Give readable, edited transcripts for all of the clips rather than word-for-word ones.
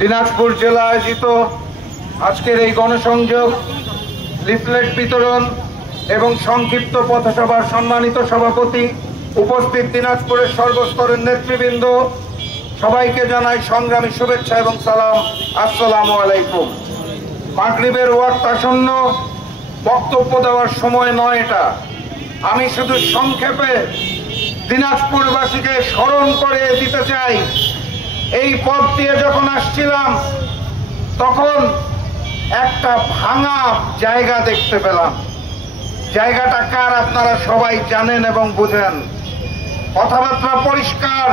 দিনাজপুর জেলা আয়োজিত আজকের এই গণসংযোগ, লিফলেট বিতরণ এবং সংক্ষিপ্ত পথসভার সম্মানিত সভাপতি, উপস্থিত দিনাজপুরের সর্বস্তরের নেতৃবৃন্দ, সবাইকে জানাই সংগ্রামী শুভেচ্ছা এবং সালাম। আসসালামু আলাইকুম। মাগরিবের ওয়াক্ত আসন্ন, বক্তব্য দেওয়ার সময় নয় এটা। আমি শুধু সংক্ষেপে দিনাজপুরবাসীকে স্মরণ করে দিতে চাই, এই পথ দিয়ে যখন আসছিলাম তখন একটা ভাঙা জায়গা দেখতে পেলাম। জায়গাটা কার আপনারা সবাই জানেন এবং বুঝেন। কথাবার্তা পরিষ্কার,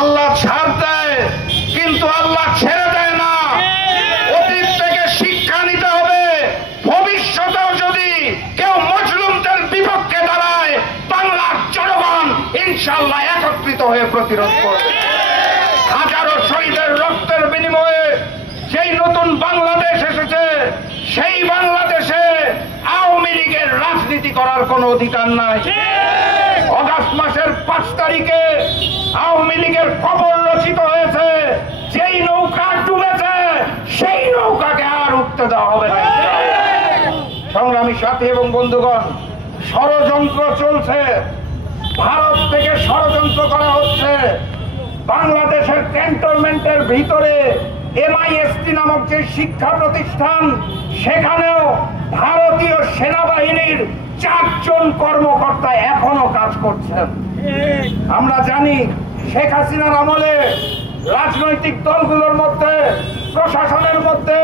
আল্লাহ ছাড় দেয় কিন্তু আল্লাহ ছেড়ে দেয় না। অতীত থেকে শিক্ষা নিতে হবে। ভবিষ্যতেও যদি কেউ মজলুমদের বিপক্ষে দাঁড়ায়, বাংলার জনগণ ইনশাআল্লাহ একত্রিত হয়ে প্রতিরোধ করবে। হাজারো শহীদের রক্তের বিনিময়ে যেই নতুন বাংলাদেশ এসেছে, সেই বাংলাদেশে আওয়ামী লীগের রাজনীতি করার কোনো অধিকার নাই। অগাস্ট মাসের 5 তারিখে আওয়ামী লীগের কবর রচিত হয়েছে। যেই নৌকা ডুবেছে সেই নৌকাকে আর উঠতে দেওয়া হবে না। সংগ্রামী সাথী এবং বন্ধুগণ, ষড়যন্ত্র চলছে। ভারত থেকে ষড়যন্ত্র করা হচ্ছে। বাংলাদেশের ক্যান্টনমেন্টের ভিতরে MIST নামক যে শিক্ষা প্রতিষ্ঠান, সেখানেও ভারতীয় সেনাবাহিনীর 4 জন কর্মকর্তা এখনো কাজ করছেন। আমরা জানি শেখ হাসিনার আমলে রাজনৈতিক দলগুলোর মধ্যে, প্রশাসনের মধ্যে,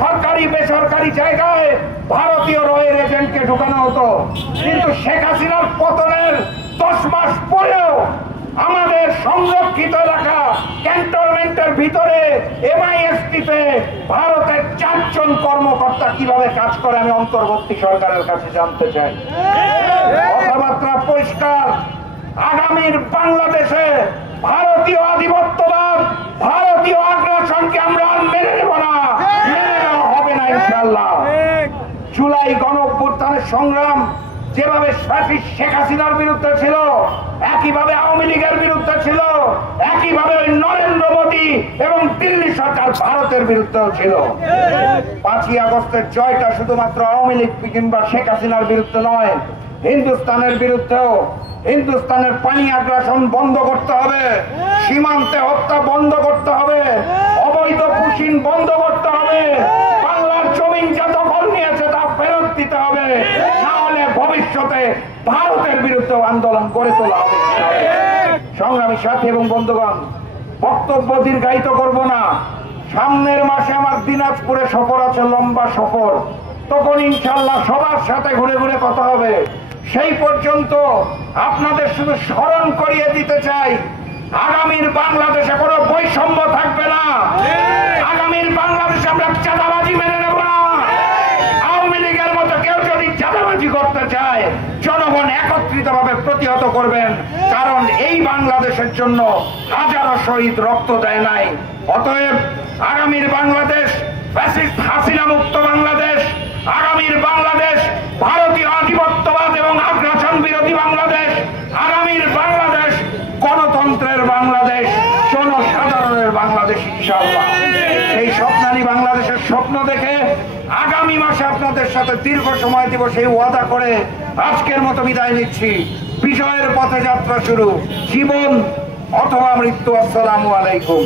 সরকারি বেসরকারি জায়গায় ভারতীয় রয়ের এজেন্টকে ঢুকানো হতো। কিন্তু শেখ হাসিনার পতনের 10 মাস পরেও আমাদের সংরক্ষিত এলাকা ক্যান্টনমেন্টের ভিতরে MIST-তে ভারতের 4 জন কর্মকর্তা কিভাবে কাজ করে আমি অন্তর্বর্তী সরকারের কাছে জানতে চাই। কথাবার্তা পরিষ্কার, আগামীর বাংলাদেশে ভারতীয় আধিপত্যবাদ, ভারতীয় আগ্রাসনকে আমরা আর মেনে নেব না, মেনে নেওয়া হবে না ইনশাআল্লাহ। জুলাই গণঅভ্যুত্থানের সংগ্রাম যেভাবে শেখ হাসিনার বিরুদ্ধে ছিল, একইভাবে আওয়ামী লীগের বিরুদ্ধে ছিল, একইভাবে নরেন্দ্র মোদী এবং দিল্লি সরকার ভারতের বিরুদ্ধেও ছিল। 5ই আগস্টের জয়টা শুধুমাত্র আওয়ামী লীগ কিংবা শেখ হাসিনার বিরুদ্ধে নয়, হিন্দুস্তানের বিরুদ্ধেও। হিন্দুস্তানের পানি আগ্রাসন বন্ধ করতে হবে, সীমান্তে হত্যা বন্ধ করতে হবে, অবৈধ পুশিন বন্ধ করতে হবে, বাংলার জমিন যা দখল নিয়েছে তা ফেরত দিতে হবে, না হলে ভবিষ্যতে ভারতের বিরুদ্ধে আন্দোলন গড়ে তোলা হবে। সংগ্রামী সাথী এবং বন্ধুগণ, বক্তব্য দীর্ঘায়িত করব না। সামনের মাসে আমার দিনাজপুরে সফর আছে, লম্বা সফর। তখন ইনশাআল্লাহ সবার সাথে ঘুরে ঘুরে কথা হবে। সেই পর্যন্ত আপনাদের শুধু স্মরণ করিয়ে দিতে চাই, আগামীর বাংলাদেশে কোনো বৈষম্য থাকবে না। আগামীর বাংলাদেশে আমরা চাঁদাবাজি মেনে নেব না। আওয়ামী লীগের মতো কেউ যদি চাঁদাবাজি করতে চায়, জনগণ একত্রিতভাবে প্রতিহত করবেন। কারণ এই বাংলাদেশের জন্য হাজারো শহীদ রক্ত দেয় নাই। অতএব আগামীর বাংলাদেশ ফ্যাসিস্ট হাসিনা মুক্ত বাংলাদেশ, আগামীর বাংলাদেশ ভারতীয় আধিপত্যবাদ এবং আগ্রাসন বিরোধী বাংলাদেশ, আগামীর বাংলাদেশ গণতন্ত্রের বাংলাদেশ, জনসাধারণের বাংলাদেশ ইনশাআল্লাহ। এই স্বপ্নালী বাংলাদেশের স্বপ্ন দেখে আগামী মাসে আপনাদের সাথে দীর্ঘ সময় দিব সেই ওয়াদা করে আজকের মতো বিদায় নিচ্ছি। বিজয়ের পথে যাত্রা শুরু, জীবন অথবা মৃত্যু। আসসালামু আলাইকুম।